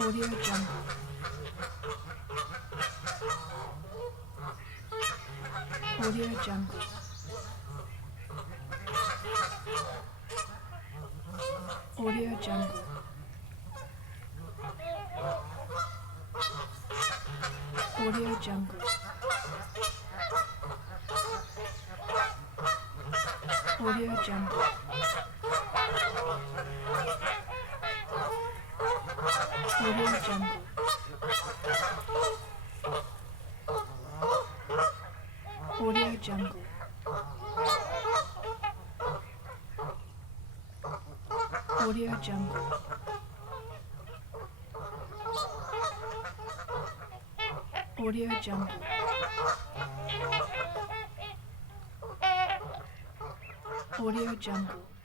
Audio Jungle. Audio Jungle. Audio Jungle. Audio Jungle. Audio Jungle. Audio Jungle. Audio Jungle. Audio Jungle. Audio Jungle. Audio Jungle.